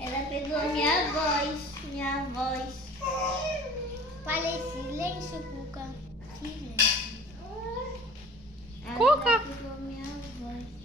Ela pegou minha voz, minha voz. Falei silêncio, Cuca. Silêncio. Ela Cuca. pegou minha voz.